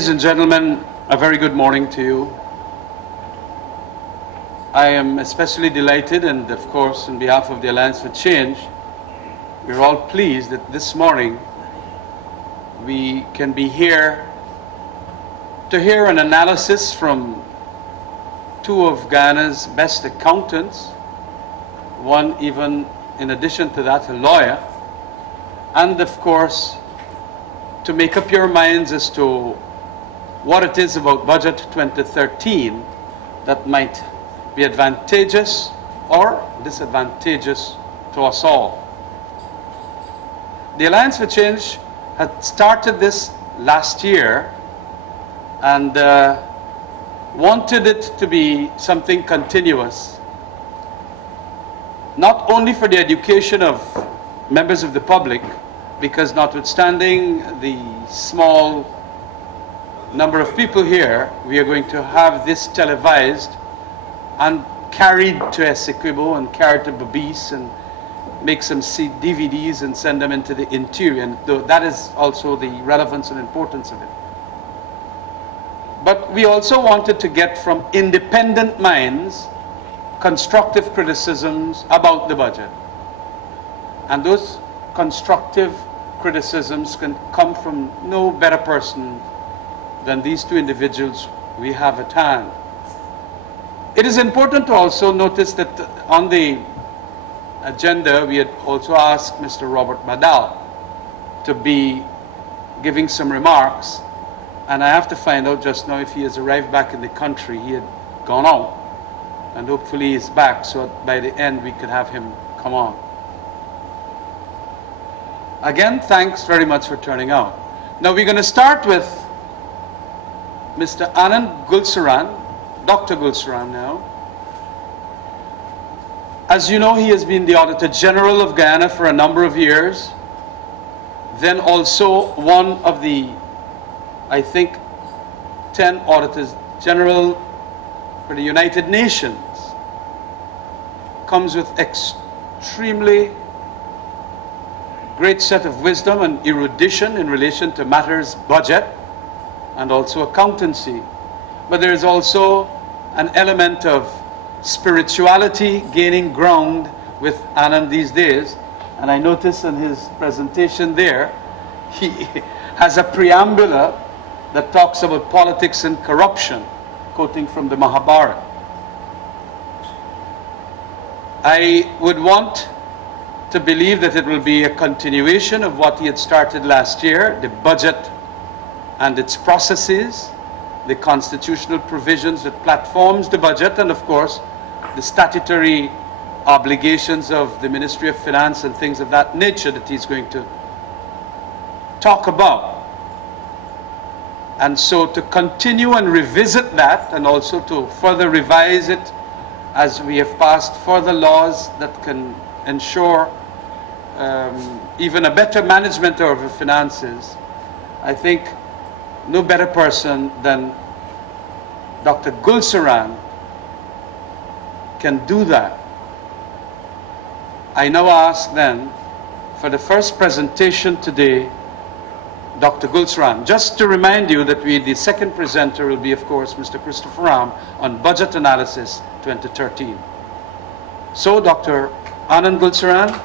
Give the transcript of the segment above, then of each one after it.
Ladies and gentlemen, a very good morning to you. I am especially delighted, and of course, on behalf of the Alliance for Change, we're all pleased that this morning we can be here to hear an analysis from two of Guyana's best accountants, one even in addition to that, a lawyer, and of course, to make up your minds as to what it is about Budget 2013 that might be advantageous or disadvantageous to us all. The Alliance for Change had started this last year and wanted it to be something continuous, not only for the education of members of the public, because notwithstanding the small number of people here, we are going to have this televised and carried to Essequibo and carried to Babis and make some DVDs and send them into the interior. And that is also the relevance and importance of it. But we also wanted to get from independent minds constructive criticisms about the budget. And those constructive criticisms can come from no better person than these two individuals we have at hand. It is important to also notice that on the agenda we had also asked Mr. Robert Badal to be giving some remarks, and I have to find out just now if he has arrived back in the country. He had gone out, and hopefully he's back, so by the end we could have him come on. Again, thanks very much for turning out. Now we're going to start with Mr. Anand Goodsarran, Dr. Goodsarran now. As you know, he has been the Auditor General of Guyana for a number of years, then also one of the, I think, 10 Auditors General for the United Nations. Comes with extremely great set of wisdom and erudition in relation to matters budget and also accountancy. But there is also an element of spirituality gaining ground with Anand these days. And I noticed in his presentation there, he has a preamble that talks about politics and corruption, quoting from the Mahabharata. I would want to believe that it will be a continuation of what he had started last year, the budget and its processes, the constitutional provisions that platforms the budget, and of course, the statutory obligations of the Ministry of Finance and things of that nature that he's going to talk about. And so to continue and revisit that, and also to further revise it as we have passed further laws that can ensure even a better management of the finances, I think no better person than Dr. Goodsarran can do that. I now ask then for the first presentation today, Dr. Goodsarran. Just to remind you that the second presenter will be, of course, Mr. Christopher Ram on Budget Analysis 2013. So, Dr. Anand Goodsarran.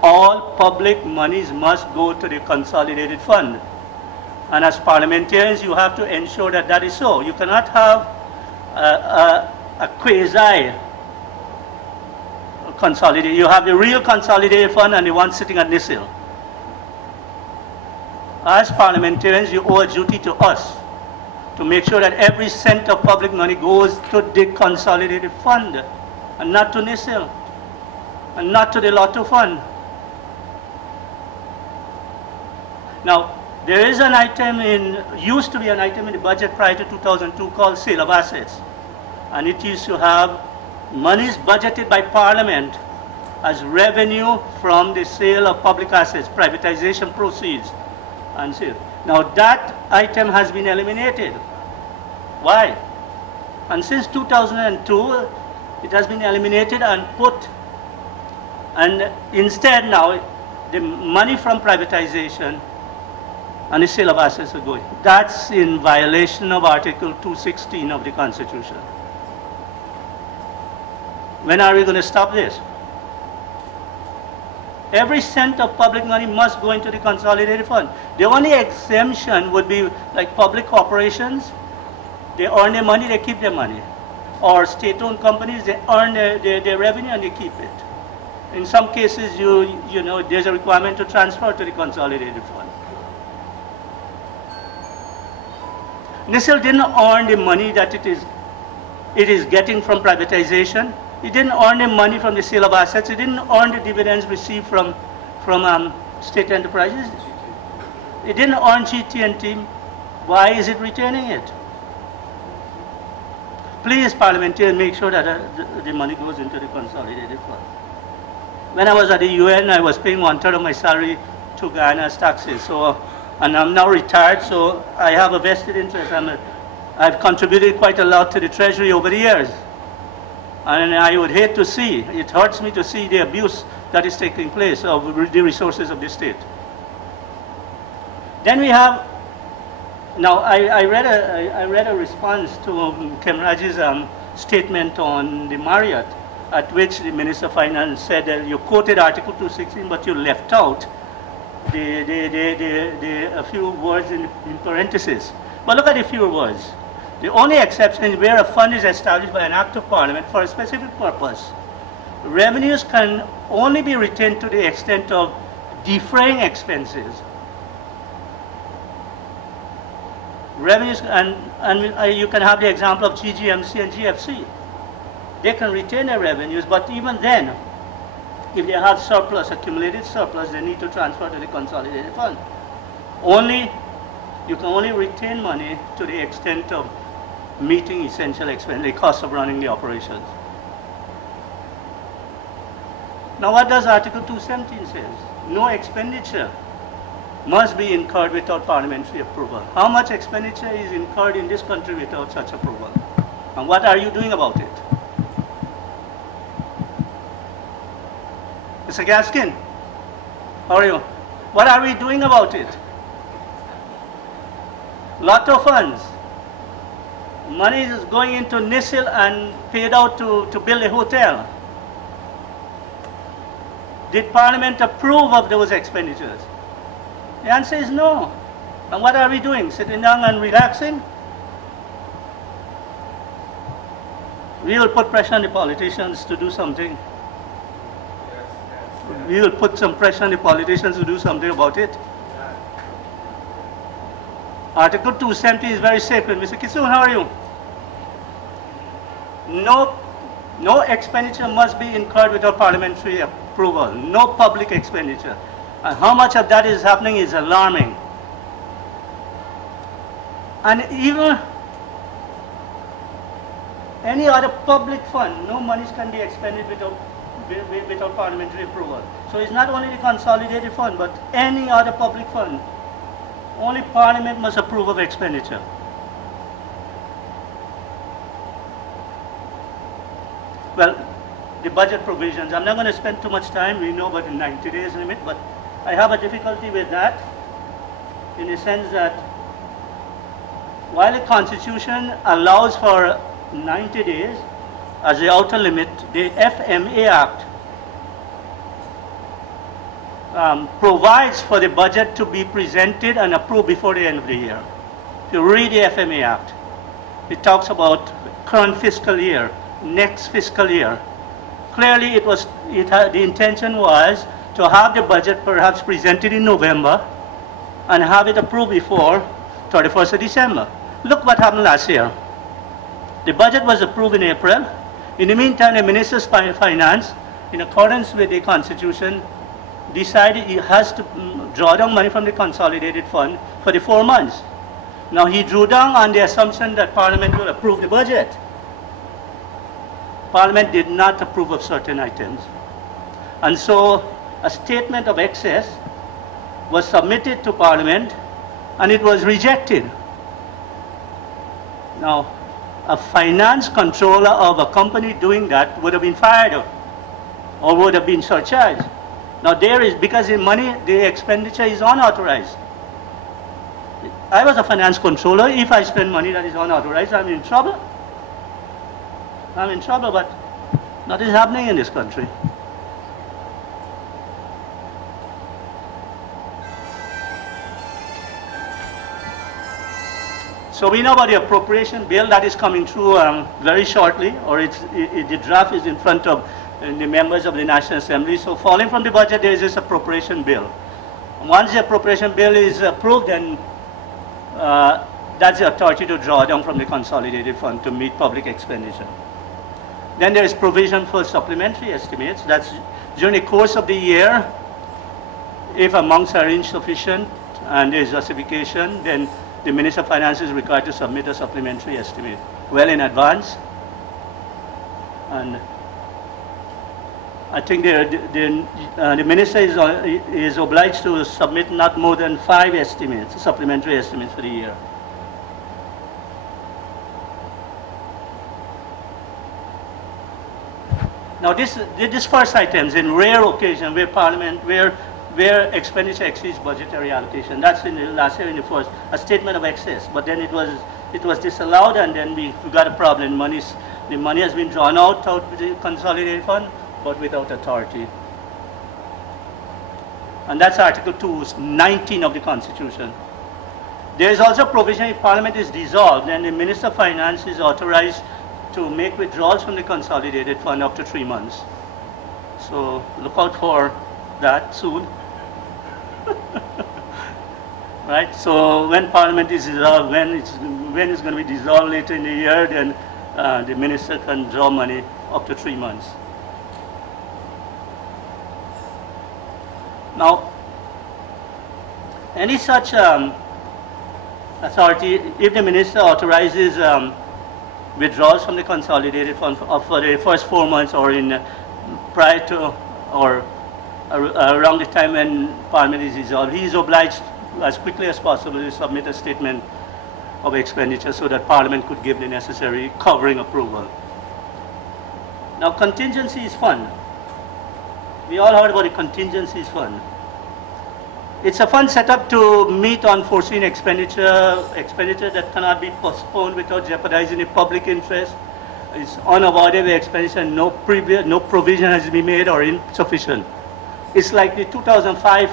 All public monies must go to the consolidated fund. And as parliamentarians, you have to ensure that that is so. You cannot have a quasi consolidated. You have the real consolidated fund and the one sitting at NISIL. As parliamentarians, you owe a duty to us to make sure that every cent of public money goes to the consolidated fund and not to NISIL and not to the Lotto fund. Now, there is an item used to be an item in the budget prior to 2002 called sale of assets. And it used to have monies budgeted by Parliament as revenue from the sale of public assets, privatization proceeds, and sale. Now that item has been eliminated. Why? And since 2002, it has been eliminated and put And instead now, the money from privatization and the sale of assets are going. That's in violation of Article 216 of the Constitution. When are we going to stop this? Every cent of public money must go into the consolidated fund. The only exemption would be like public corporations. They earn their money, they keep their money. Or state-owned companies, they earn their revenue and they keep it. In some cases, you know, there's a requirement to transfer to the consolidated fund. NISL didn't earn the money that it is getting from privatization. It didn't earn the money from the sale of assets. It didn't earn the dividends received from state enterprises. It didn't earn GT&T. Why is it retaining it? Please, parliamentarians, make sure that the money goes into the consolidated fund. When I was at the UN, I was paying 1/3 of my salary to Guyana as taxes. So, and I'm now retired, so I have a vested interest. I've contributed quite a lot to the Treasury over the years. And I would hate to see, it hurts me to see the abuse that is taking place of the resources of the state. Then we have, now I read a response to Kemraj's statement on the Marriott, at which the Minister of Finance said that you quoted Article 216, but you left out a few words in parentheses. But look at the few words. The only exception is where a fund is established by an act of parliament for a specific purpose. Revenues can only be retained to the extent of defraying expenses. Revenues, and you can have the example of GGMC and GFC. They can retain their revenues, but even then, if they have surplus, accumulated surplus, they need to transfer to the consolidated fund. You can only retain money to the extent of meeting essential expense, the cost of running the operations. Now what does Article 217 say? No expenditure must be incurred without parliamentary approval. How much expenditure is incurred in this country without such approval? And what are you doing about it? Mr. Gaskin, how are you? What are we doing about it? Lot of funds. Money is going into NISL and paid out to build a hotel. Did Parliament approve of those expenditures? The answer is no. And what are we doing? Sitting down and relaxing? We will put pressure on the politicians to do something. We will put some pressure on the politicians to do something about it. Article 270 is very sacred. Mr. Kisun, how are you? No expenditure must be incurred without parliamentary approval. No public expenditure. And how much of that is happening is alarming. And even any other public fund, no monies can be expended without parliamentary approval. So it's not only the consolidated fund, but any other public fund. Only Parliament must approve of expenditure. Well, the budget provisions, I'm not going to spend too much time, we know about the 90 days limit, but I have a difficulty with that in the sense that while the Constitution allows for 90 days as the outer limit, the FMA Act provides for the budget to be presented and approved before the end of the year. If you read the FMA Act, it talks about current fiscal year, next fiscal year. Clearly, the intention was to have the budget perhaps presented in November and have it approved before 31st of December. Look what happened last year. The budget was approved in April. In the meantime, the Minister of Finance, in accordance with the Constitution, decided he has to draw down money from the consolidated fund for the 4 months. Now he drew down on the assumption that Parliament will approve the budget. Parliament did not approve of certain items. And so a statement of excess was submitted to Parliament and it was rejected. Now, a finance controller of a company doing that would have been fired. or would have been surcharged. Now there is, because the money, the expenditure is unauthorized. I was a finance controller. If I spend money that is unauthorized, I'm in trouble. I'm in trouble, but nothing is happening in this country. So we know about the appropriation bill that is coming through very shortly, or the draft is in front of the members of the National Assembly. So falling from the budget, there is this appropriation bill. And once the appropriation bill is approved, then that's the authority to draw down from the consolidated fund to meet public expenditure. Then there is provision for supplementary estimates. That's during the course of the year, if amounts are insufficient and there is justification, then the Minister of Finance is required to submit a supplementary estimate well in advance. And I think the Minister is obliged to submit not more than 5 estimates, supplementary estimates for the year. Now this first item is in rare occasion where Parliament, where expenditure exceeds budgetary allocation. That's in the last year in the first, a statement of excess. But then it was disallowed, and then we got a problem. The money has been drawn out of the consolidated fund, but without authority. And that's Article 219 of the Constitution. There is also provision if Parliament is dissolved, and the Minister of Finance is authorized to make withdrawals from the consolidated fund up to 3 months. So look out for that soon. Right? So when Parliament is dissolved, when it's going to be dissolved later in the year, then the Minister can draw money up to 3 months. Now, any such authority, if the Minister authorizes withdrawals from the consolidated fund for the first 4 months, or in prior to or around the time when Parliament is dissolved, he is obliged as quickly as possible to submit a statement of expenditure so that Parliament could give the necessary covering approval. Now, contingencies fund. We all heard about the contingencies fund. It's a fund set up to meet unforeseen expenditure that cannot be postponed without jeopardizing the public interest. It's unavoidable expenditure, no provision has been made or insufficient. It's like the 2005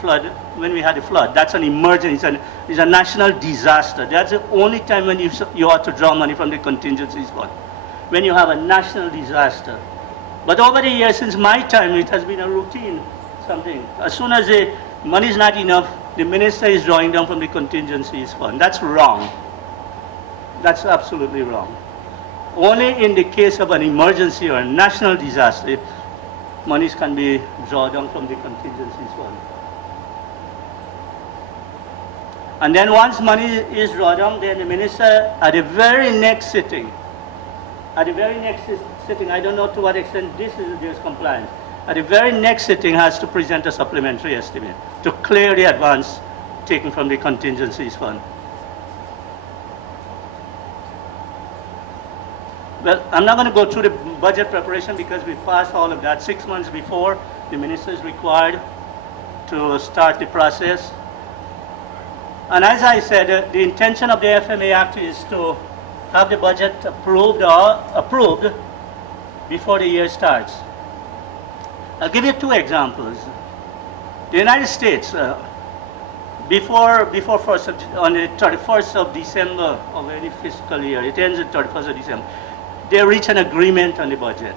flood, when we had the flood. That's an emergency, it's a national disaster. That's the only time when you ought to draw money from the contingencies fund, when you have a national disaster. But over the years, since my time, it has been a routine something. As soon as the money is not enough, the Minister is drawing down from the contingencies fund. That's wrong. That's absolutely wrong. Only in the case of an emergency or a national disaster, monies can be drawn down from the contingencies fund. And then once money is drawn down, then the Minister, at the very next sitting, I don't know to what extent this is compliance, at the very next sitting has to present a supplementary estimate to clear the advance taken from the contingencies fund. Well, I'm not going to go through the budget preparation because we passed all of that. 6 months before, the Minister is required to start the process. And as I said, the intention of the FMA Act is to have the budget approved before the year starts. I'll give you 2 examples. The United States, on the 31st of December of any fiscal year, it ends at 31st of December, they reach an agreement on the budget.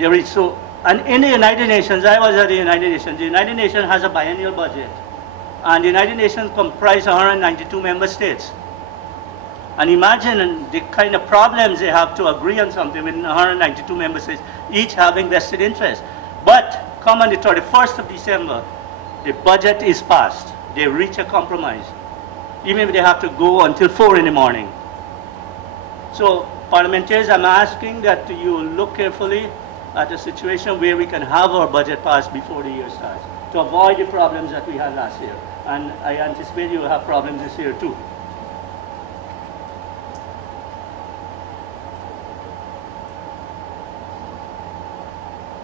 And in the United Nations, I was at the United Nations has a biennial budget. And the United Nations comprises 192 member states. And imagine the kind of problems they have to agree on something with 192 member states, each having vested interest. But come on the 31st of December, the budget is passed. They reach a compromise, even if they have to go until 4 in the morning. So parliamentarians, I'm asking that you look carefully at a situation where we can have our budget passed before the year starts, to avoid the problems that we had last year. And I anticipate you will have problems this year too.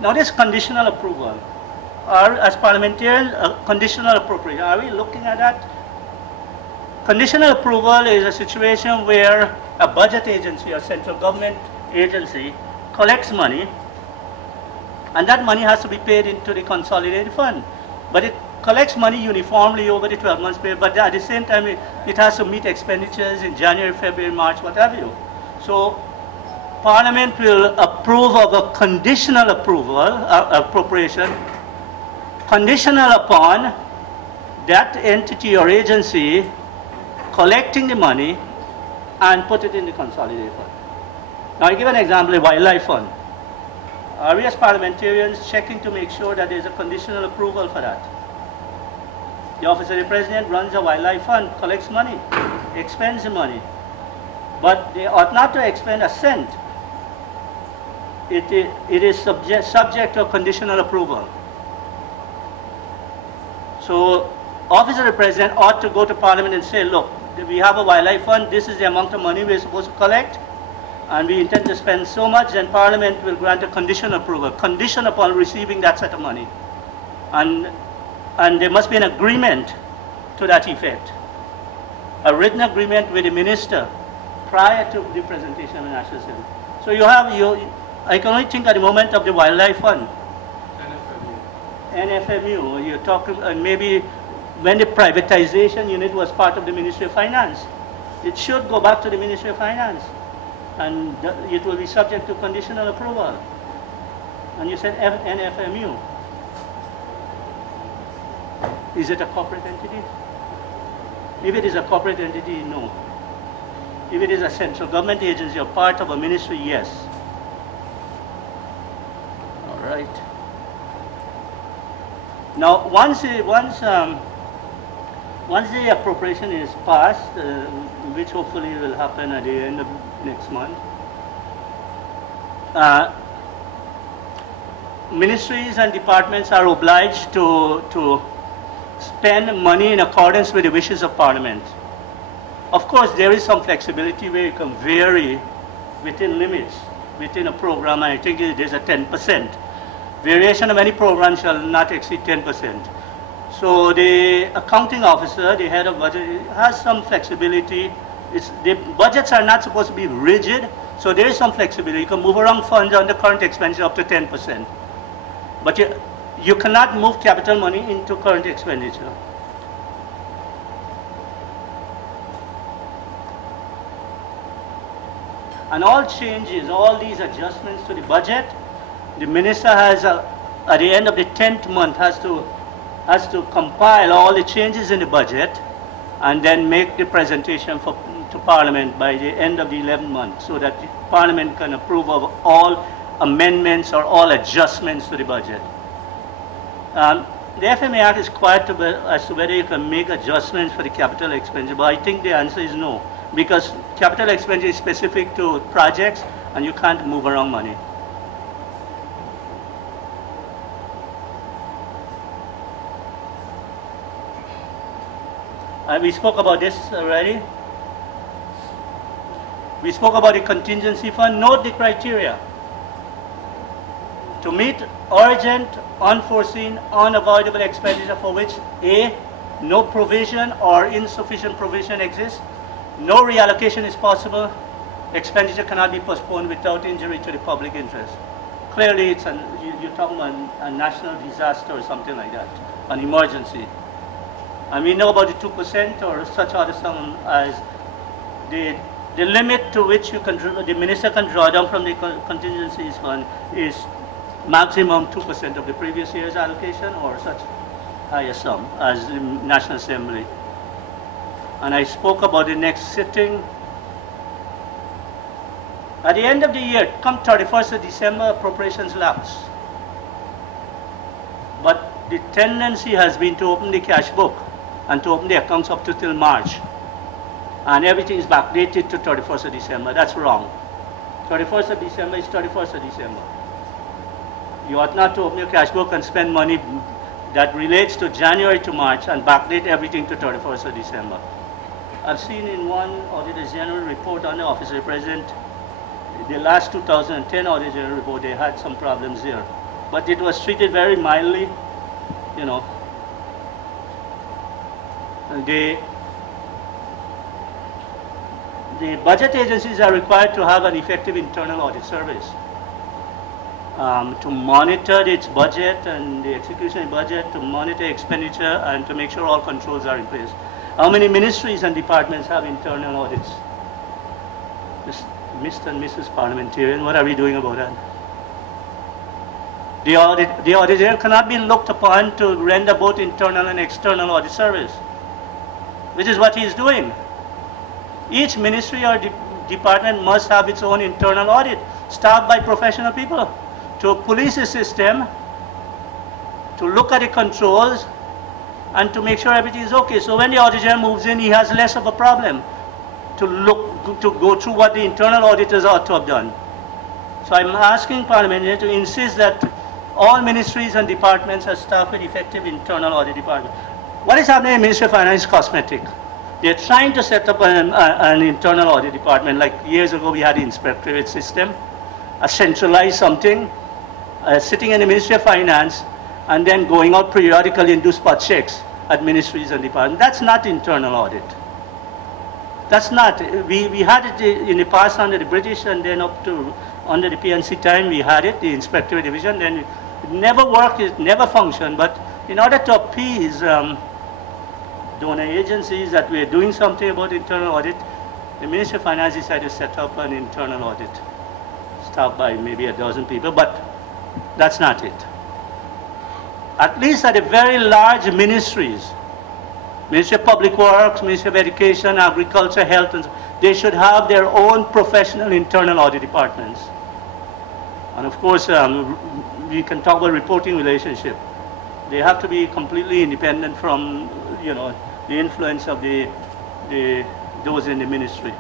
Now this conditional approval, as parliamentarians, conditional appropriation, are we looking at that? Conditional approval is a situation where a budget agency or central government agency collects money, and that money has to be paid into the consolidated fund. But it collects money uniformly over the 12 months period, but at the same time it has to meet expenditures in January, February, March, what have you. So Parliament will approve of a conditional approval, appropriation, conditional upon that entity or agency collecting the money and put it in the consolidated fund. Now I give an example, a wildlife fund. Are we as parliamentarians checking to make sure that there's a conditional approval for that? The Office of the President runs a wildlife fund, collects money, expends the money, but they ought not to expend a cent. It is subject to a conditional approval. So, Office of the President ought to go to Parliament and say, look, we have a wildlife fund, this is the amount of money we're supposed to collect, and we intend to spend so much, then Parliament will grant a conditional approval, condition upon receiving that set of money. And there must be an agreement to that effect, a written agreement with the minister prior to the presentation of the National Assembly. So I can only think at the moment of the wildlife fund. NFMU, you're talking, maybe when the privatization unit was part of the Ministry of Finance, it should go back to the Ministry of Finance, and it will be subject to conditional approval. And you said NFMU. Is it a corporate entity? If it is a corporate entity, no. If it is a central government agency or part of a ministry, yes. All right. Now, once the appropriation is passed, which hopefully will happen at the end of next month, ministries and departments are obliged to spend money in accordance with the wishes of Parliament. Of course, there is some flexibility where you can vary within limits, within a program, and I think there's a 10%. Variation of any program shall not exceed 10%. So the accounting officer, the head of budget, has some flexibility. The budgets are not supposed to be rigid, so there is some flexibility. You can move around funds under current expenditure up to 10%. But you cannot move capital money into current expenditure. And all changes, all these adjustments to the budget, the minister has, at the end of the 10th month, has to compile all the changes in the budget and then make the presentation to Parliament by the end of the 11th month, so that the Parliament can approve of all amendments or all adjustments to the budget. The FMA Act is quiet as to whether you can make adjustments for the capital expenditure, but I think the answer is no, because capital expenditure is specific to projects and you can't move around money. We spoke about this already. We spoke about the contingency fund. Note the criteria. To meet urgent, unforeseen, unavoidable expenditure for which A, no provision or insufficient provision exists, no reallocation is possible, expenditure cannot be postponed without injury to the public interest. Clearly, you're talking about a national disaster or something like that, an emergency. And we know about the 2% or such other sum as the limit to which the minister can draw down from the contingencies fund is maximum 2% of the previous year's allocation or such higher sum as the National Assembly. And I spoke about the next sitting. At the end of the year, come 31st of December, appropriations lapse. But the tendency has been to open the cash book and to open the accounts up to till March. And everything is backdated to 31st of December. That's wrong. 31st of December is 31st of December. You ought not to open your cash book and spend money that relates to January to March and backdate everything to 31st of December. I've seen in one Auditor General report on the Office of the President, the last 2010 Auditor General report, they had some problems there. but it was treated very mildly, you know. The budget agencies are required to have an effective internal audit service to monitor its budget and the execution of budget, to monitor expenditure, and to make sure all controls are in place. How many ministries and departments have internal audits? Mr. and Mrs. Parliamentarian, what are we doing about that? The auditor cannot be looked upon to render both internal and external audit service, which is what he is doing. Each ministry or department must have its own internal audit, staffed by professional people, to police the system, to look at the controls, and to make sure everything is okay. So when the auditor moves in, he has less of a problem to go through what the internal auditors ought to have done. So I'm asking Parliament to insist that all ministries and departments are staffed with effective internal audit department. What is happening in the Ministry of Finance is cosmetic. They're trying to set up an internal audit department. Like years ago, we had the inspectorate system, a centralized something, sitting in the Ministry of Finance, and then going out periodically and do spot checks at ministries and departments. That's not internal audit. That's not. We had it in the past under the British, and then up to under the PNC time, we had it, the Inspectorate Division. Then it never worked, it never functioned. But in order to appease donor agencies that we're doing something about internal audit, the Ministry of Finance decided to set up an internal audit, staffed by maybe a dozen people, but that's not it. At least at the very large ministries, Ministry of Public Works, Ministry of Education, Agriculture, Health, and they should have their own professional internal audit departments. And of course, we can talk about reporting relationship. They have to be completely independent from, you know, the influence of those in the ministry.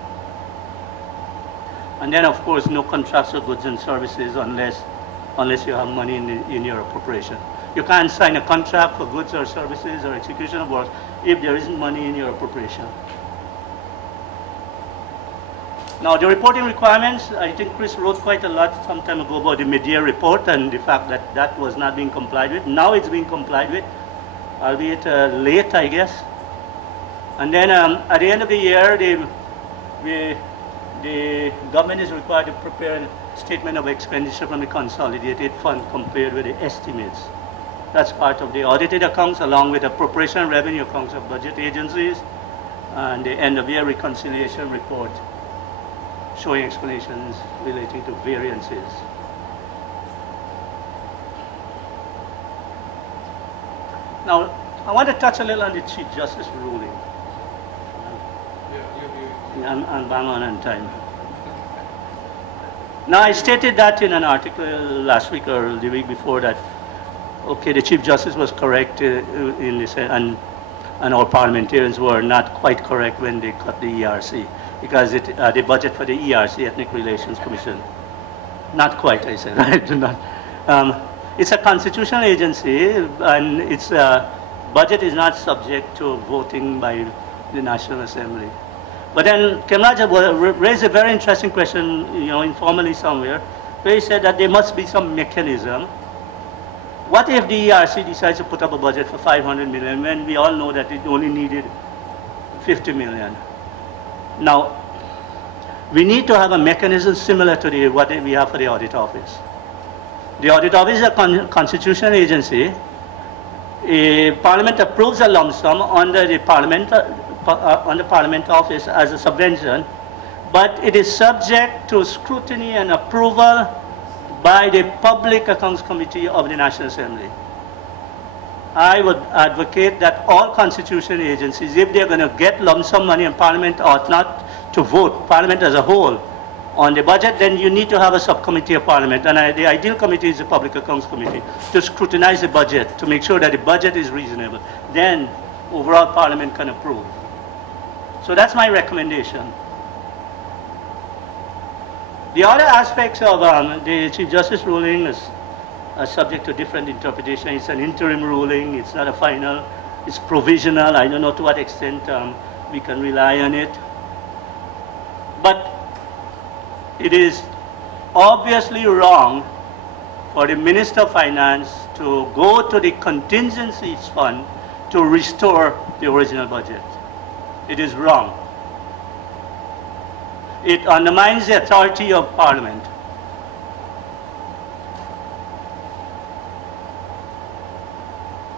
And then, of course, no contracts for goods and services unless you have money in your appropriation. You can't sign a contract for goods or services or execution of work if there isn't money in your appropriation. Now, the reporting requirements, I think Chris wrote quite a lot some time ago about the mid-year report and the fact that that was not being complied with. Now it's being complied with, albeit late, I guess. And then at the end of the year, the government is required to prepare a statement of expenditure from the consolidated fund compared with the estimates. That's part of the audited accounts, along with appropriation and revenue accounts of budget agencies and the end-of-year reconciliation report showing explanations relating to variances. Now, I want to touch a little on the Chief Justice ruling. I'm bang on time. Now, I stated that in an article last week or the week before that, okay, the Chief Justice was correct in this, and all parliamentarians were not quite correct when they cut the ERC, because the budget for the ERC, Ethnic Relations Commission, not quite, I said, right? It's a constitutional agency, and its budget is not subject to voting by the National Assembly. But then Kemlaja raised a very interesting question, you know, informally somewhere, where he said that there must be some mechanism. What if the ERC decides to put up a budget for 500 million when we all know that it only needed 50 million? Now, we need to have a mechanism similar to what we have for the Audit Office. The Audit Office is a constitutional agency. Parliament approves a lump sum under the Parliament Office as a subvention, but it is subject to scrutiny and approval by the Public Accounts Committee of the National Assembly. I would advocate that all constitutional agencies, if they're going to get lump sum money, and Parliament ought not to vote, Parliament as a whole, on the budget, then you need to have a subcommittee of Parliament. And the ideal committee is the Public Accounts Committee, to scrutinize the budget, to make sure that the budget is reasonable. Then overall Parliament can approve. So that's my recommendation. The other aspects of the Chief Justice ruling are subject to different interpretation. It's an interim ruling, it's not a final, it's provisional. I don't know to what extent we can rely on it. But it is obviously wrong for the Minister of Finance to go to the contingencies fund to restore the original budget. It is wrong. It undermines the authority of Parliament.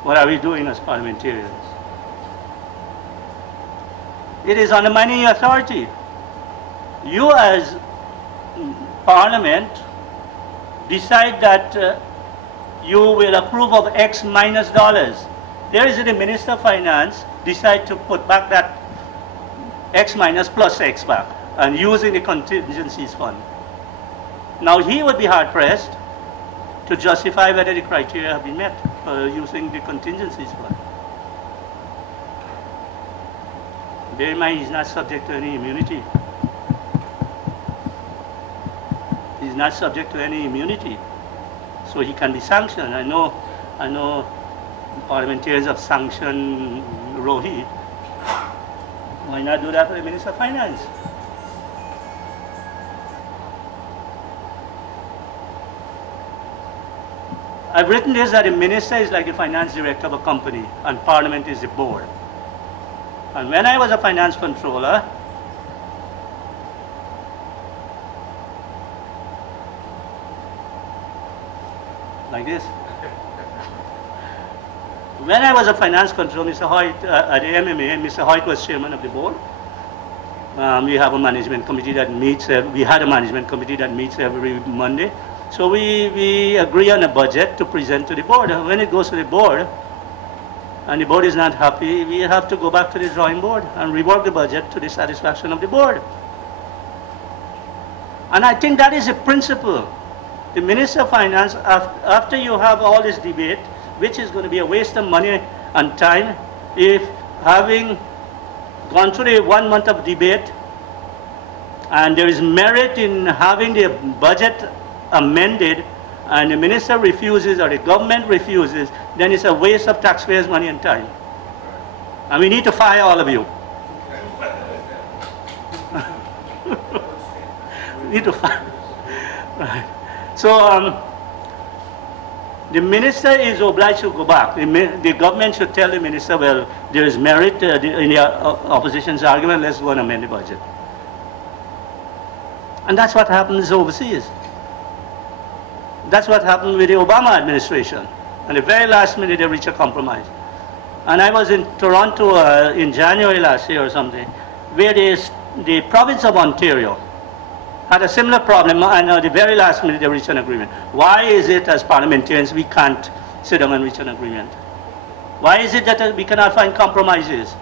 What are we doing as parliamentarians? It is undermining authority. You as Parliament decide that you will approve of X minus dollars. There is the Minister of Finance decide to put back that X minus plus X back and using the contingencies fund. Now he would be hard pressed to justify whether the criteria have been met using the contingencies fund. Bear in mind, he's not subject to any immunity. He's not subject to any immunity, so he can be sanctioned. I know parliamentarians have sanctioned Rohit. Why not do that for the Minister of Finance? I've written this that the minister is like the finance director of a company and Parliament is the board. And when I was a finance controller, like this. When I was a finance controller, Mr. Hoyt, at the MMA, Mr. Hoyt was chairman of the board. We have a management committee that meets, we had a management committee that meets every Monday. So we agree on a budget to present to the board. And when it goes to the board, and the board is not happy, we have to go back to the drawing board and rework the budget to the satisfaction of the board. And I think that is a principle. The Minister of Finance, after you have all this debate, which is going to be a waste of money and time, if having gone through the 1 month of debate, and there is merit in having the budget amended, and the minister refuses or the government refuses, then it's a waste of taxpayers' money and time. And we need to fire all of you. We need to fire. Right. So the minister is obliged to go back. The government should tell the minister, well, there is merit in the opposition's argument, let's go and amend the budget. And that's what happens overseas. That's what happened with the Obama administration. And the very last minute, they reached a compromise. And I was in Toronto in January last year or something, where the province of Ontario had a similar problem, and at the very last minute, they reached an agreement. Why is it, as parliamentarians, we can't sit down and reach an agreement? Why is it that we cannot find compromises?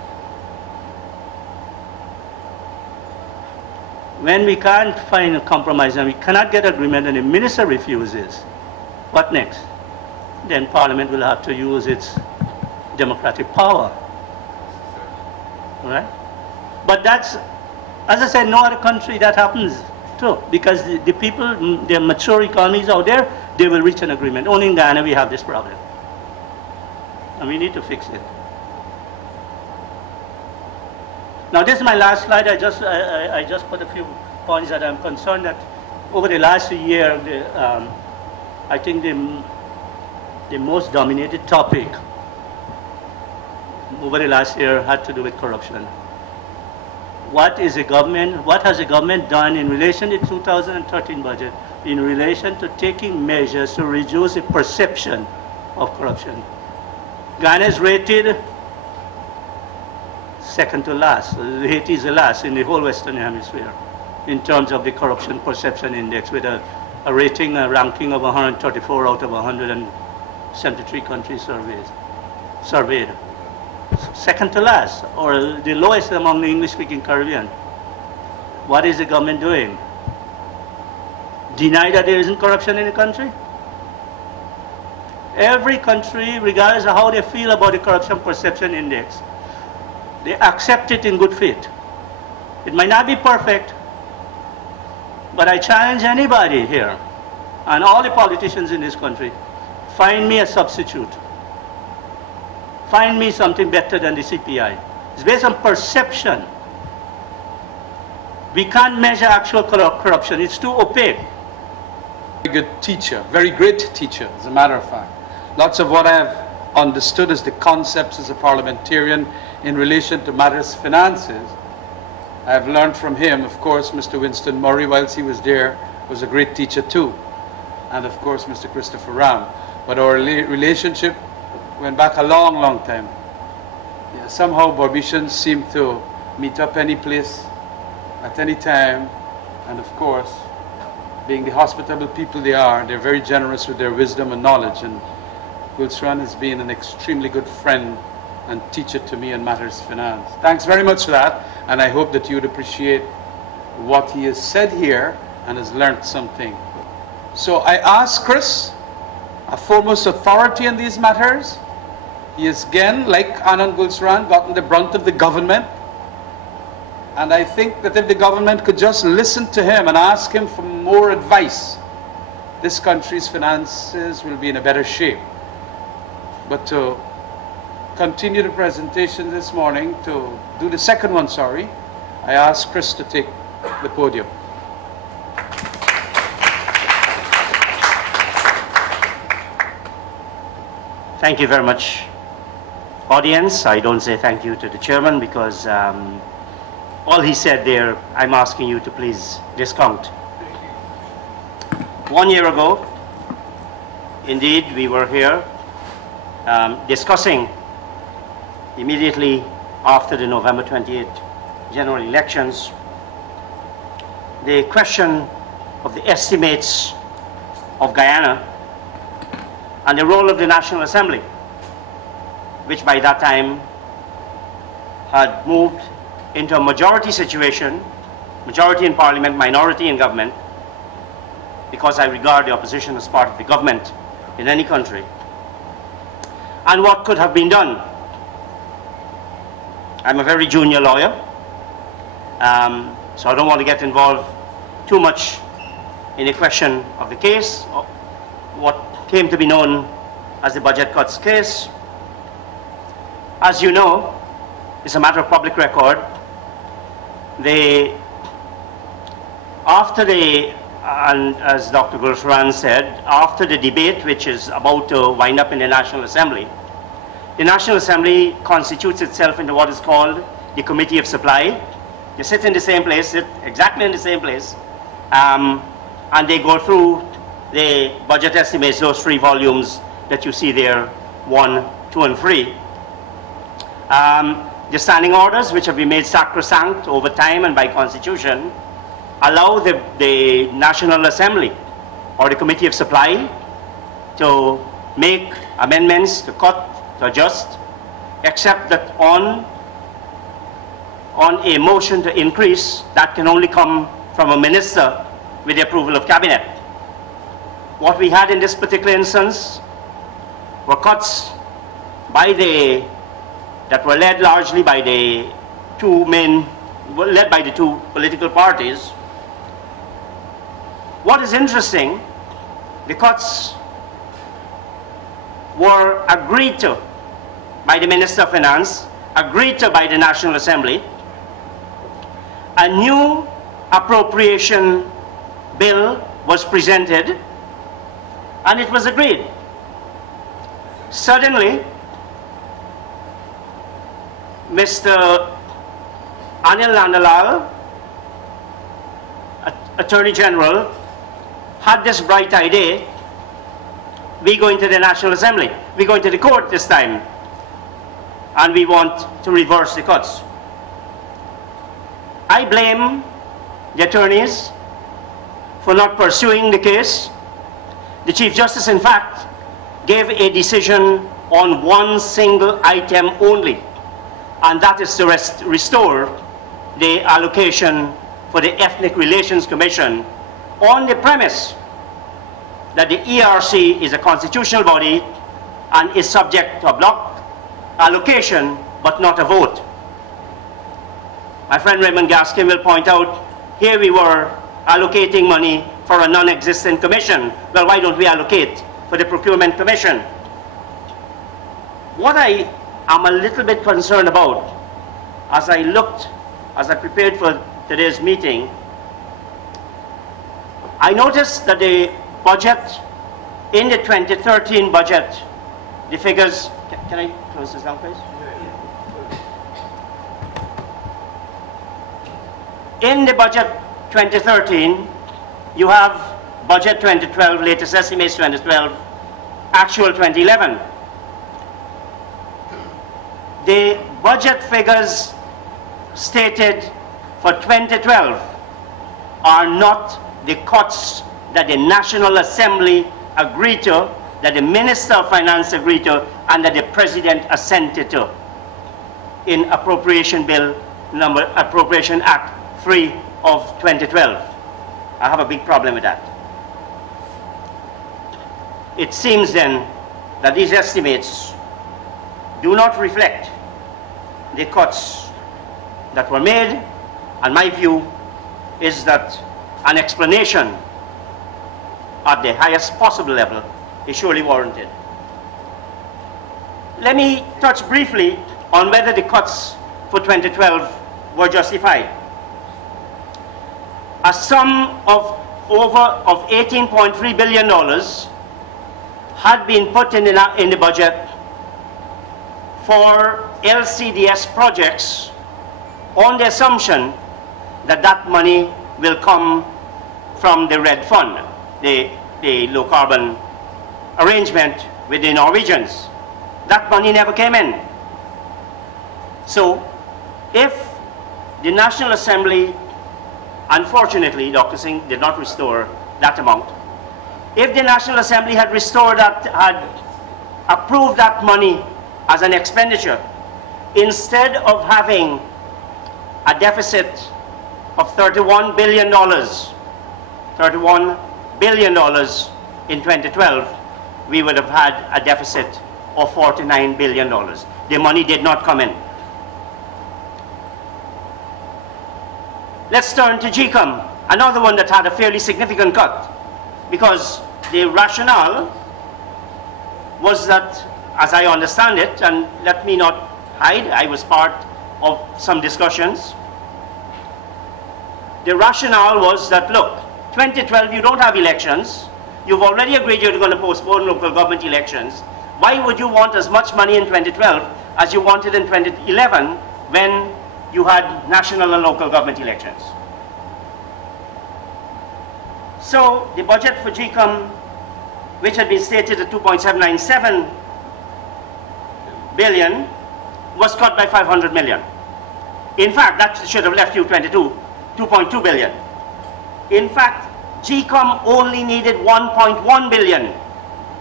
When we can't find a compromise and we cannot get agreement and the minister refuses, what next? Then Parliament will have to use its democratic power. Right? But that's, as I said, no other country that happens too, because the people, their mature economies out there, they will reach an agreement. Only in Guyana we have this problem. And we need to fix it. Now this is my last slide. I just put a few points that I'm concerned that over the last year, I think the most dominated topic over the last year had to do with corruption. What has the government done in relation to the 2013 budget in relation to taking measures to reduce the perception of corruption? Guyana is rated second to last. Haiti is the last in the whole Western Hemisphere in terms of the corruption perception index, with a ranking of 134 out of 173 countries surveyed. Second to last, or the lowest among the English-speaking Caribbean. What is the government doing? Deny that there isn't corruption in the country? Every country, regardless of how they feel about the corruption perception index, they accept it in good faith. It might not be perfect, but I challenge anybody here, and all the politicians in this country, find me a substitute. Find me something better than the CPI. It's based on perception. We can't measure actual corruption. It's too opaque. good teacher, very great teacher, as a matter of fact. Lots of what I have understood as the concepts as a parliamentarian in relation to matters finances, I have learned from him. Of course, Mr. Winston Murray, whilst he was there, was a great teacher too. And of course, Mr. Christopher Ram. But our relationship went back a long, long time. Yeah, somehow Barbicians seem to meet up any place, at any time. And of course, being the hospitable people they are, they're very generous with their wisdom and knowledge. And Goodsarran has been an extremely good friend and teacher to me on matters finance. Thanks very much for that, and I hope that you would appreciate what he has said here and has learnt something. So I ask Chris, a foremost authority in these matters. He has again, like Anand Goodsarran, gotten the brunt of the government. And I think that if the government could just listen to him and ask him for more advice, this country's finances will be in a better shape. But to continue the presentation this morning, to do the second one, sorry, I ask Chris to take the podium. Thank you very much, audience. I don't say thank you to the chairman because all he said there, I'm asking you to please discount. 1 year ago, indeed, we were here discussing immediately after the November 28th general elections, the question of the estimates of Guyana and the role of the National Assembly, which by that time had moved into a majority situation, majority in parliament, minority in government, because I regard the opposition as part of the government in any country, and what could have been done. I'm a very junior lawyer, so I don't want to get involved too much in the question of the case, or what came to be known as the budget cuts case. As you know, it's a matter of public record. And as Dr. Goodsarran said, after the debate, which is about to wind up in the National Assembly, the National Assembly constitutes itself into what is called the Committee of Supply. They sit in the same place, sit exactly in the same place, and they go through the budget estimates, those 3 volumes that you see there, 1, 2, and 3. The standing orders, which have been made sacrosanct over time and by constitution, allow the National Assembly or the Committee of Supply to make amendments, to cut, to adjust, except that on a motion to increase, that can only come from a minister with the approval of cabinet. What we had in this particular instance were cuts that were led largely by the two political parties. What is interesting, the cuts were agreed to by the Minister of Finance, agreed to by the National Assembly. A new appropriation bill was presented and it was agreed. Suddenly, Mr. Anil Nandalal, Attorney General, had this bright idea: we go into the National Assembly, we go into the court this time, and we want to reverse the cuts. I blame the attorneys for not pursuing the case. The Chief Justice, in fact, gave a decision on one single item only, and that is to restore the allocation for the Ethnic Relations Commission on the premise that the ERC is a constitutional body and is subject to a block allocation but not a vote. My friend Raymond Gaskin will point out, here we were allocating money for a non-existent commission. Well, why don't we allocate for the Procurement Commission? What I am a little bit concerned about, as I prepared for today's meeting, I noticed that the budget, in the 2013 budget, the figures, can I close this down, please? In the budget 2013, you have budget 2012, latest estimates 2012, actual 2011. The budget figures stated for 2012 are not the cuts that the National Assembly agreed to, that the Minister of Finance agreed to, and that the President assented to in Appropriation Act 3 of 2012. I have a big problem with that. It seems then that these estimates do not reflect the cuts that were made, and my view is that an explanation at the highest possible level is surely warranted. Let me touch briefly on whether the cuts for 2012 were justified. A sum of $18.3 billion had been put in the budget for LCDS projects on the assumption that that money will come from the Red Fund, the low carbon arrangement with the Norwegians. That money never came in. So if the National Assembly, unfortunately, Dr. Singh did not restore that amount. If the National Assembly had restored that, had approved that money as an expenditure, instead of having a deficit of $31 billion in 2012, we would have had a deficit of $49 billion. The money did not come in. Let's turn to GCOM, another one that had a fairly significant cut, because the rationale was that, as I understand it, and let me not hide, I was part of some discussions. The rationale was that, look, 2012 you don't have elections, you've already agreed you're going to postpone local government elections. Why would you want as much money in 2012 as you wanted in 2011 when you had national and local government elections? So the budget for GCOM, which had been stated at $2.797 billion, was cut by $500 million. In fact, that should have left you $2.2 billion. In fact, GCOM only needed $1.1 billion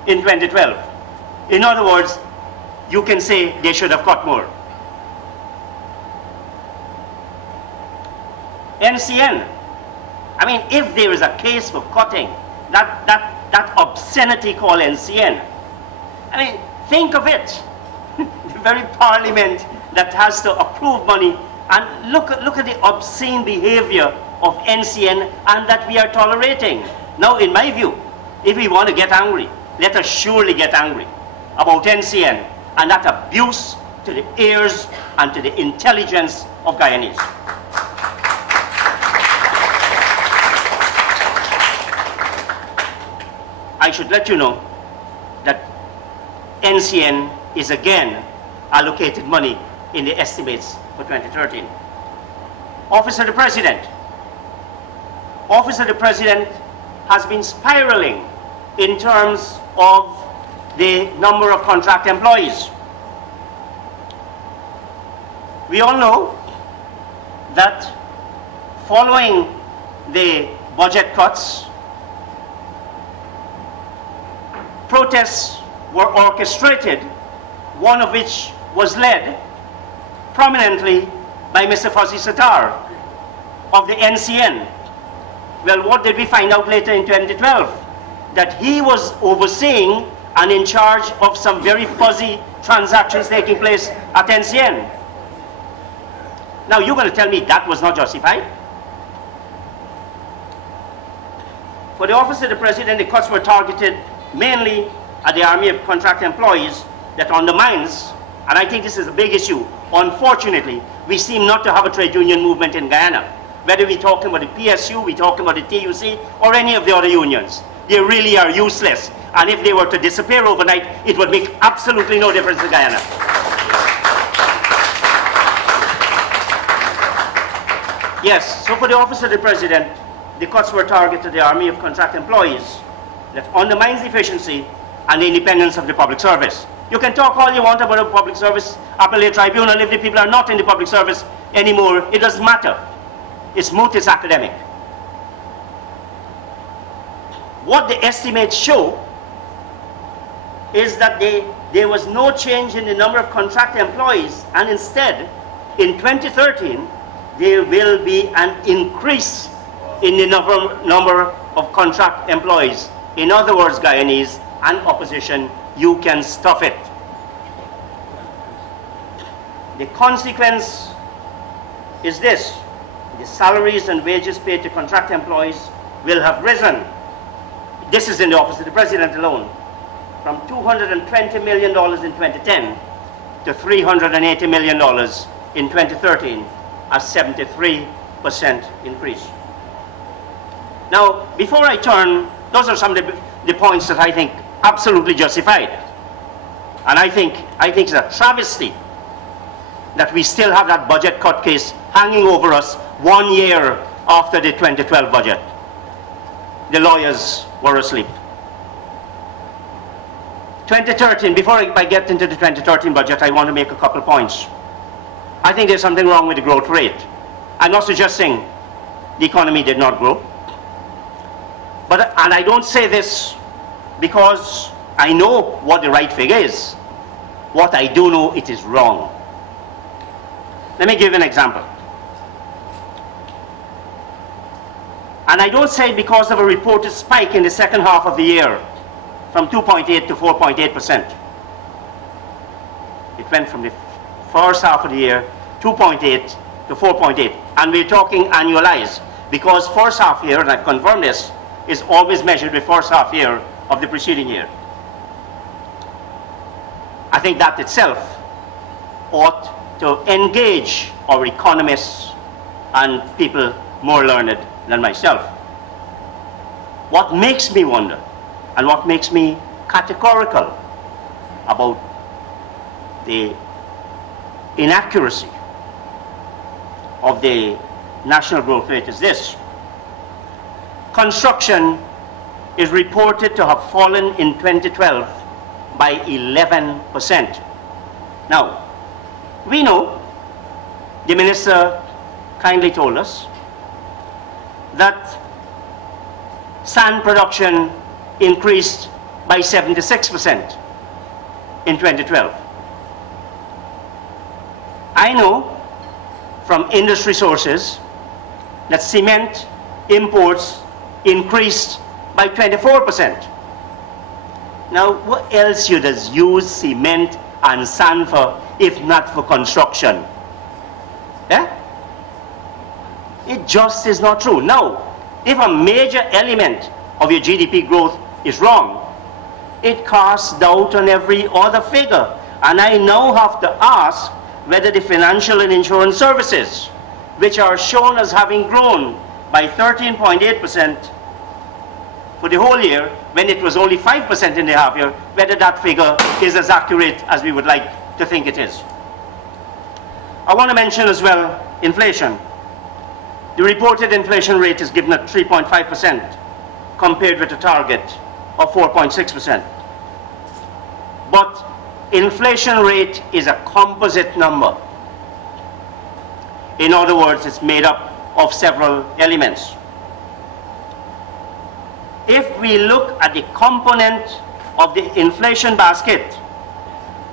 in 2012. In other words, you can say they should have cut more. NCN, I mean, if there is a case for cutting, that obscenity called NCN, I mean, think of it. The very parliament that has to approve money, and look at the obscene behavior of NCN and that we are tolerating. Now, in my view, if we want to get angry, let us surely get angry about NCN and that abuse to the ears and to the intelligence of Guyanese. I should let you know that NCN is again allocated money in the estimates for 2013. Office of the President. Office of the President has been spiraling in terms of the number of contract employees. We all know that following the budget cuts, protests were orchestrated, one of which was led prominently by Mr. Fuzzy Sattar of the NCN. Well, what did we find out later in 2012? That he was overseeing and in charge of some very fuzzy transactions taking place at NCN. Now, you're going to tell me that was not justified? For the Office of the President, the cuts were targeted mainly at the Army of Contract Employees that undermines, and I think this is a big issue, unfortunately, we seem not to have a trade union movement in Guyana. Whether we're talking about the PSU, we're talking about the TUC, or any of the other unions. they really are useless. And if they were to disappear overnight, it would make absolutely no difference to Guyana. Yes, so for the Office of the President, the cuts were targeted to the army of contract employees that undermines efficiency and the independence of the public service. You can talk all you want about a public service appellate tribunal. If the people are not in the public service anymore, it doesn't matter. It's moot, it's academic. What the estimates show is that there was no change in the number of contract employees, and instead, in 2013, there will be an increase in the number of contract employees. In other words, Guyanese and opposition, you can stuff it. The consequence is this: the salaries and wages paid to contract employees will have risen. This is in the Office of the President alone, from $220 million in 2010 to $380 million in 2013, a 73% increase. Now, before I turn, those are some of the points that I think absolutely justified. And I think it's a travesty that we still have that budget cut case hanging over us 1 year after the 2012 budget. The lawyers were asleep. 2013, before I get into the 2013 budget, I want to make a couple of points. I think there's something wrong with the growth rate. I'm not suggesting the economy did not grow. And I don't say this because I know what the right figure is. What I do know, it is wrong. Let me give an example. And I don't say it because of a reported spike in the second half of the year from 2.8 to 4.8%. It went from the first half of the year, 2.8 to 4.8. And we're talking annualized, because first half year, and I've confirmed this, is always measured with first half year of the preceding year. I think that itself ought to engage our economists and people more learned than myself. What makes me wonder, and what makes me categorical about the inaccuracy of the national growth rate is this: construction is reported to have fallen in 2012 by 11%. Now, we know, the minister kindly told us, that sand production increased by 76% in 2012. I know from industry sources that cement imports increased by 24%. Now, what else you does use cement and sand for if not for construction? Yeah? It just is not true. Now, if a major element of your GDP growth is wrong, it casts doubt on every other figure. And I now have to ask whether the financial and insurance services, which are shown as having grown by 13.8% for the whole year, when it was only 5% in the half year, whether that figure is as accurate as we would like to think it is. I want to mention as well inflation. The reported inflation rate is given at 3.5% compared with a target of 4.6%. But inflation rate is a composite number. In other words, it's made up of several elements. If we look at the component of the inflation basket,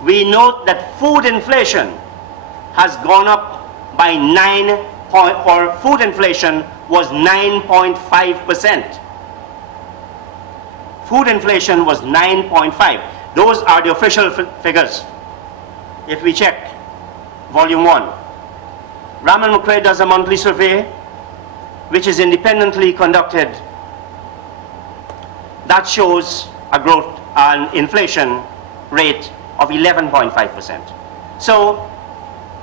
we note that food inflation has gone up by food inflation was 9.5%. Food inflation was 9.5. Those are the official figures. If we check volume 1, Raman McRae does a monthly survey which is independently conducted that shows a growth and inflation rate of 11.5%. So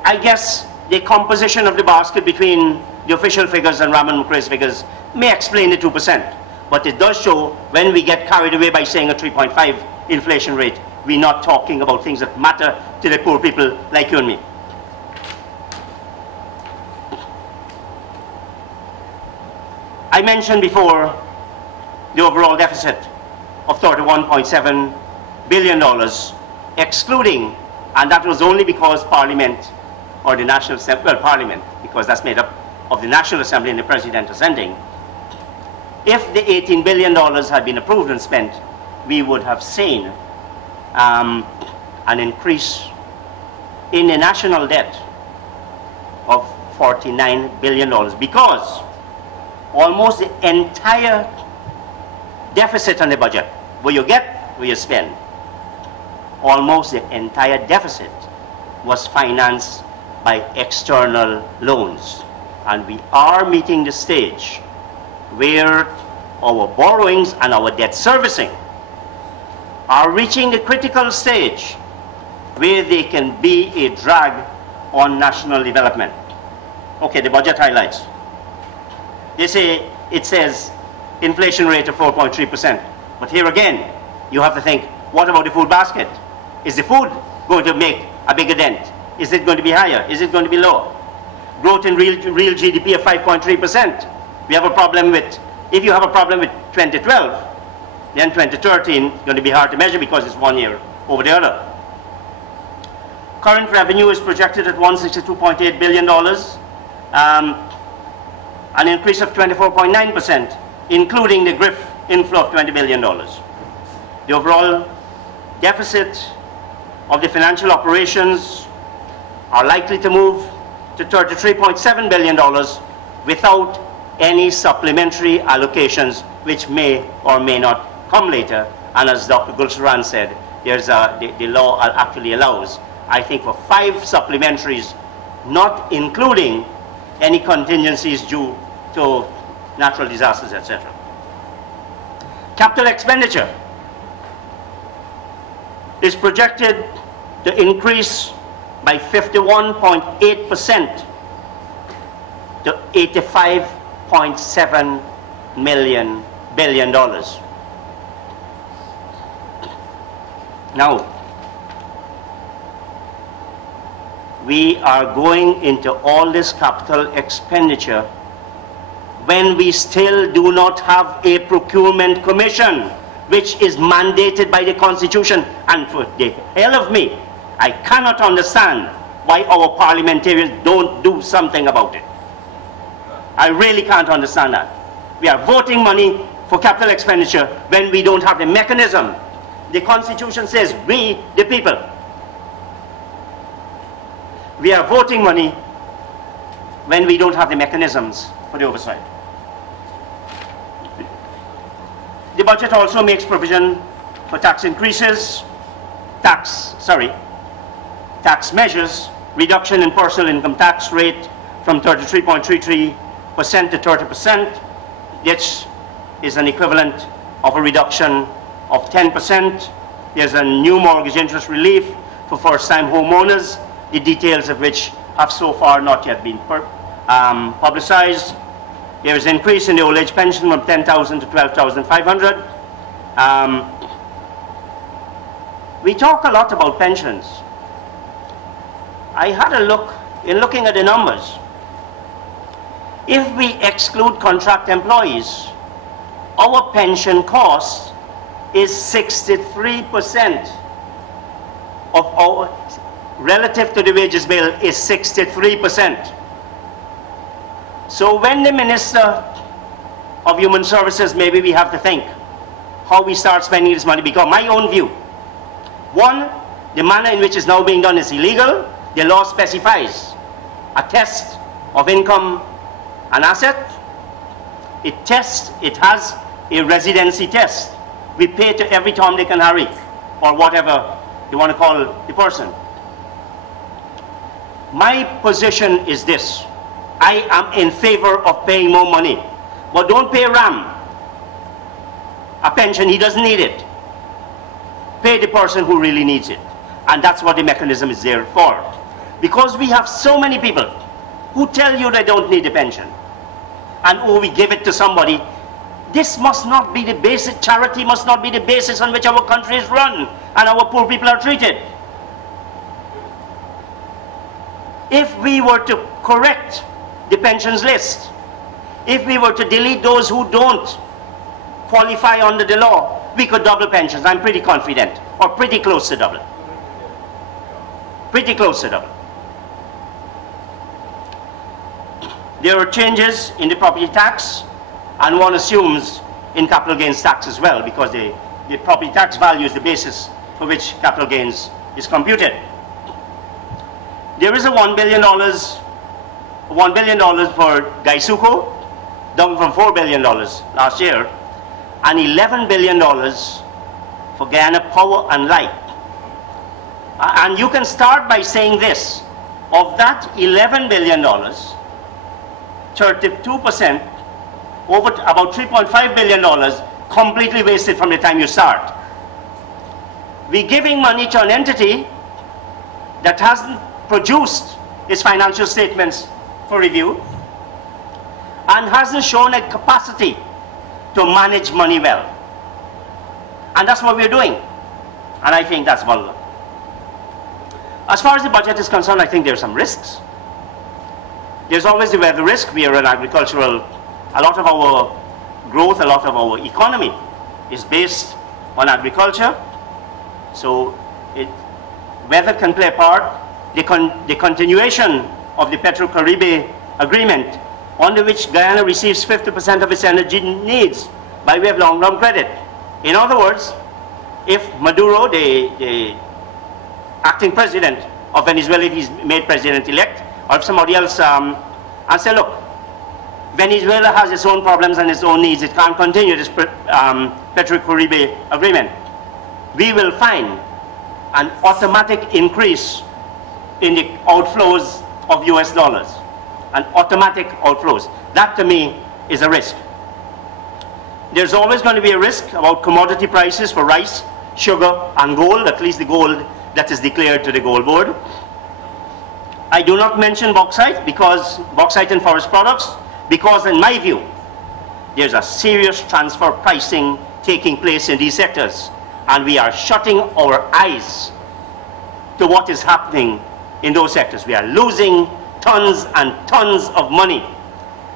I guess the composition of the basket between the official figures and Raman McRae's figures may explain the 2%. But it does show when we get carried away by saying a 3.5 inflation rate, we're not talking about things that matter to the poor people like you and me. I mentioned before the overall deficit of $31.7 billion, excluding, and that was only because Parliament, or the National Assembly, well, Parliament, because that's made up of the National Assembly and the President assenting. If the $18 billion had been approved and spent, we would have seen an increase in the national debt of $49 billion, because almost the entire deficit on the budget, where you get, where you spend, almost the entire deficit was financed by external loans. And we are meeting the stage where our borrowings and our debt servicing are reaching the critical stage where they can be a drag on national development. Okay, the budget highlights. They say, it says inflation rate of 4.3%. But here again, you have to think, what about the food basket? Is the food going to make a bigger dent? Is it going to be higher? Is it going to be lower? Growth in real GDP of 5.3%. We have a problem with, if you have a problem with 2012, then 2013 is going to be hard to measure because it's 1 year over the other. Current revenue is projected at $162.8 billion, an increase of 24.9%, including the GRIF inflow of $20 billion. The overall deficit of the financial operations are likely to move to $33.7 billion without any supplementary allocations, which may or may not come later. And as Dr. Goodsarran said, the law actually allows, I think, for 5 supplementaries, not including any contingencies due to natural disasters, etc. Capital expenditure is projected to increase by 51.8% to $85.7 billion. Now, we are going into all this capital expenditure when we still do not have a procurement commission, which is mandated by the Constitution. And for the hell of me, I cannot understand why our parliamentarians don't do something about it. I really can't understand that. We are voting money for capital expenditure when we don't have the mechanism. The Constitution says we, the people. We are voting money when we don't have the mechanisms for the oversight. The budget also makes provision for tax increases, tax measures, reduction in personal income tax rate from 33.33% to 30%, which is an equivalent of a reduction of 10%. There's a new mortgage interest relief for first-time homeowners, the details of which have so far not yet been publicized. There is an increase in the old age pension from $10,000 to $12,500. We talk a lot about pensions. I had a look, in looking at the numbers. If we exclude contract employees, our pension cost is 63% of our, relative to the wages bill is 63%. So when the Minister of Human Services, maybe we have to think how we start spending this money, because my own view, one, the manner in which it's now being done is illegal. The law specifies a test of income and asset. It has a residency test. We pay to every Tom, Dick and Harry, or whatever you want to call the person. My position is this. I am in favor of paying more money. But don't pay Ram a pension, he doesn't need it. Pay the person who really needs it. And that's what the mechanism is there for. Because we have so many people who tell you they don't need a pension. And oh, we give it to somebody. This must not be the basis, charity must not be the basis on which our country is run and our poor people are treated. If we were to correct the pensions list, if we were to delete those who don't qualify under the law, we could double pensions. I'm pretty confident, or pretty close to double. Pretty close to double. There are changes in the property tax, and one assumes in capital gains tax as well, because the property tax value is the basis for which capital gains is computed. There is a $1 billion for Gaisuco, down from $4 billion last year, and $11 billion for Guyana Power and Light. And you can start by saying this: of that $11 billion, 32%, over about $3.5 billion, completely wasted from the time you start. We're giving money to an entity that hasn't produced its financial statements for review and hasn't shown a capacity to manage money well. And that's what we're doing. And I think that's vulnerable. As far as the budget is concerned, I think there are some risks. There's always the weather risk. We are an agricultural, a lot of our growth, a lot of our economy is based on agriculture. So weather can play a part. The continuation of the Petro-Caribe agreement, under which Guyana receives 50% of its energy needs by way of long-term credit. In other words, if Maduro, the acting president of Venezuela, if he's made president-elect, or if somebody else, and say, look, Venezuela has its own problems and its own needs, it can't continue this Petro-Caribe agreement, we will find an automatic increase in the outflows of US dollars, and automatic outflows. That to me is a risk. There's always going to be a risk about commodity prices for rice, sugar, and gold, at least the gold that is declared to the gold board. I do not mention bauxite, because bauxite and forest products, because in my view, there's a serious transfer pricing taking place in these sectors, and we are shutting our eyes to what is happening in those sectors. We are losing tons and tons of money.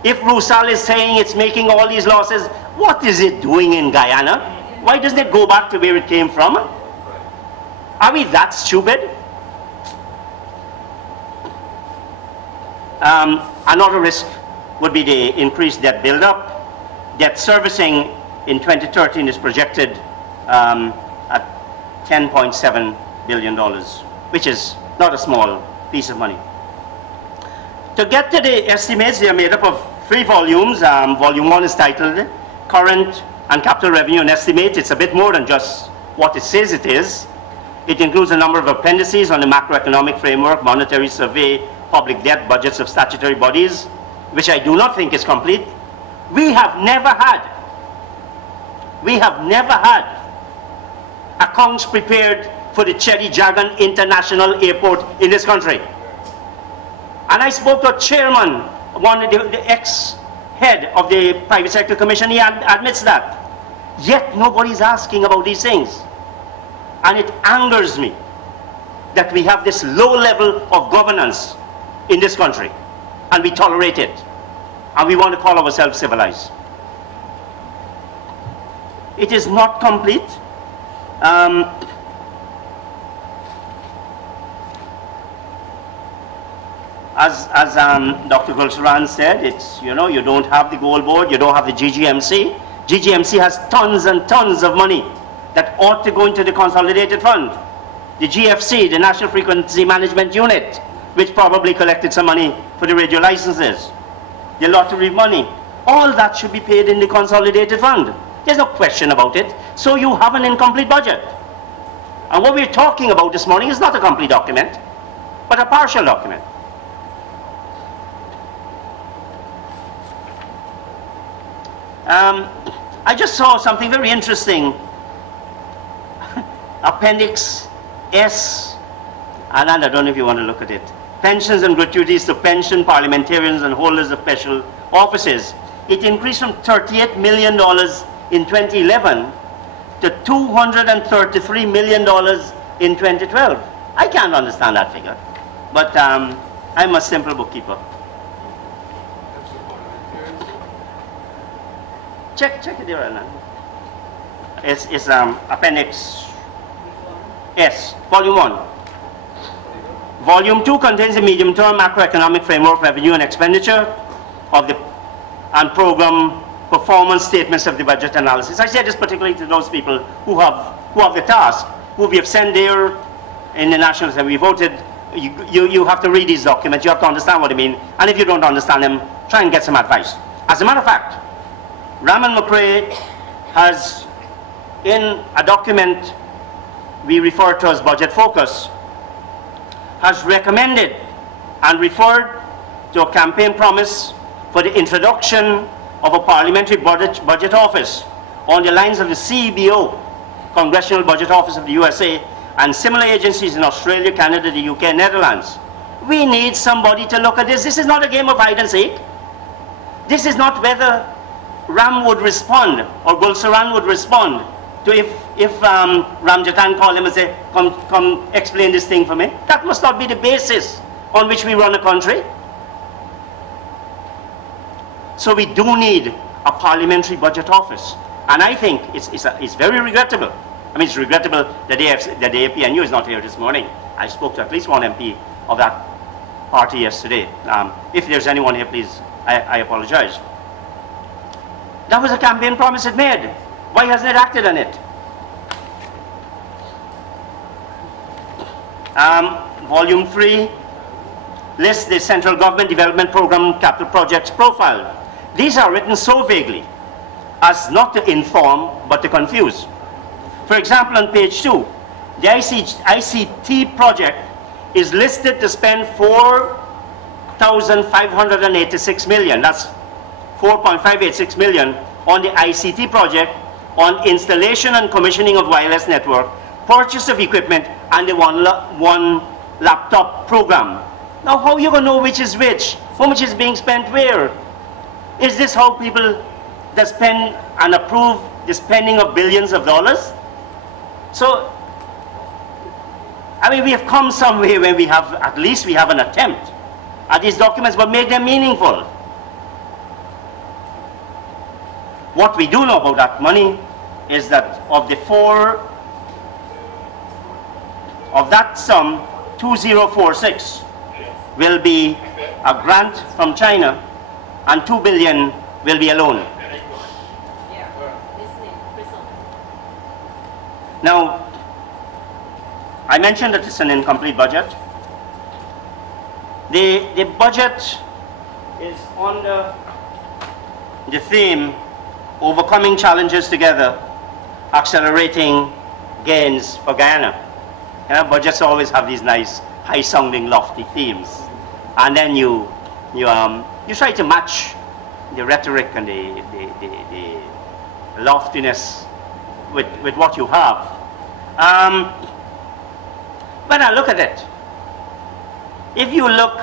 If Rusal is saying it's making all these losses, what is it doing in Guyana? Why doesn't it go back to where it came from? Are we that stupid? Another risk would be the increased debt buildup. Debt servicing in 2013 is projected at $10.7 billion, which is not a small piece of money. To get to the estimates, they are made up of 3 volumes. Volume 1 is titled Current and Capital Revenue and Estimate. It's a bit more than just what it says it is. It includes a number of appendices on the macroeconomic framework, monetary survey, public debt, budgets of statutory bodies, which I do not think is complete. We have never had accounts prepared for the Cherry Dragon International Airport in this country. And I spoke to a chairman, one of the ex-head of the Private Sector Commission. He admits that. Yet nobody's asking about these things. And it angers me that we have this low level of governance in this country, and we tolerate it, and we want to call ourselves civilized. It is not complete. As Dr. Goodsarran said, it's, you know, you don't have the gold board, you don't have the GGMC. GGMC has tons and tons of money that ought to go into the consolidated fund. The GFC, the National Frequency Management Unit, which probably collected some money for the radio licenses, the lottery money, all that should be paid in the consolidated fund. There's no question about it. So you have an incomplete budget. And what we're talking about this morning is not a complete document, but a partial document. I just saw something very interesting. Appendix S, Anand, I don't know if you want to look at it. Pensions and gratuities to pension parliamentarians and holders of special offices. it increased from $38 million in 2011 to $233 million in 2012. I can't understand that figure, but I'm a simple bookkeeper. Check it there, Anand. It's Appendix S, Volume 1. Volume 2 contains the medium-term macroeconomic framework, revenue and expenditure of the and program performance statements of the budget analysis. I say this particularly to those people who have the task, who we have sent there in the National Assembly. We voted. You have to read these documents. You have to understand what they mean. And if you don't understand them, try and get some advice. As a matter of fact, Raman McRae has, in a document we refer to as Budget Focus, has recommended and referred to a campaign promise for the introduction of a parliamentary budget office on the lines of the CBO, Congressional Budget Office of the USA, and similar agencies in Australia, Canada, the UK, Netherlands. We need somebody to look at this. This is not a game of hide and seek. This is not whether Ram would respond or Goodsarran would respond to if Ramjatan called him and say, come explain this thing for me. That must not be the basis on which we run a country. So we do need a parliamentary budget office. And I think it's very regrettable. I mean, it's regrettable that the APNU is not here this morning. I spoke to at least one MP of that party yesterday. If there's anyone here, please, I apologize. That was a campaign promise it made. Why hasn't it acted on it? Volume 3 lists the Central Government Development Program Capital Projects profile. These are written so vaguely as not to inform but to confuse. For example, on page 2, the ICT project is listed to spend $4,586 million. That's 4.586 million on the ICT project on installation and commissioning of wireless network, purchase of equipment, and the one laptop program. Now, how are you going to know which is which? How much is being spent where? Is this how people that spend and approve the spending of billions of dollars? So, I mean, we have come some way where we have, at least we have an attempt at these documents, but make them meaningful. What we do know about that money is that of that sum, 2046 will be a grant from China and 2 billion will be a loan. Now, I mentioned that it's an incomplete budget. The budget is under the theme, overcoming challenges together, accelerating gains for Guyana. Budgets always have these nice, high-sounding, lofty themes. And then you try to match the rhetoric and the loftiness with what you have. When I look at it, if you look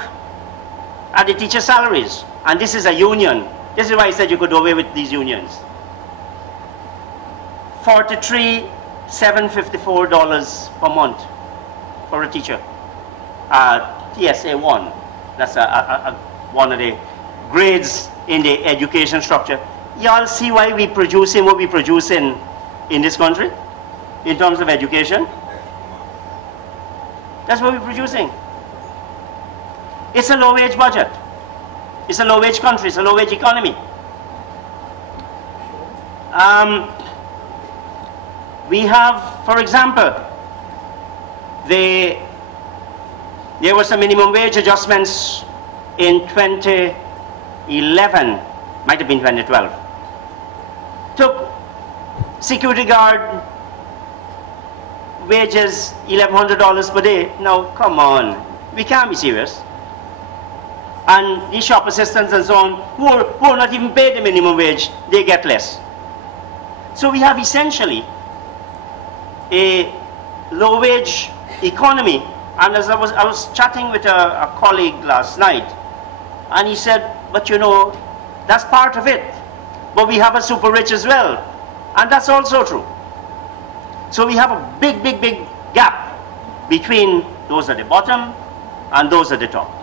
at the teacher salaries, and this is a union, this is why I said you could do away with these unions. $43,754 per month for a teacher. TSA 1, that's one of the grades in the education structure. Y'all see why we producing what we produce in this country in terms of education? That's what we're producing. It's a low-wage budget. It's a low-wage country. It's a low-wage economy. We have, for example, there were some minimum wage adjustments in 2011, might have been 2012. Took security guard wages $1,100 per day. Now, come on, we can't be serious. And these shop assistants and so on, who are not even paid the minimum wage, they get less. So we have essentially a low-wage economy. And as I was chatting with a colleague last night, and he said, but you know, That's part of it. But we have a super rich as well. And that's also true. So we have a big, big, big gap between those at the bottom and those at the top.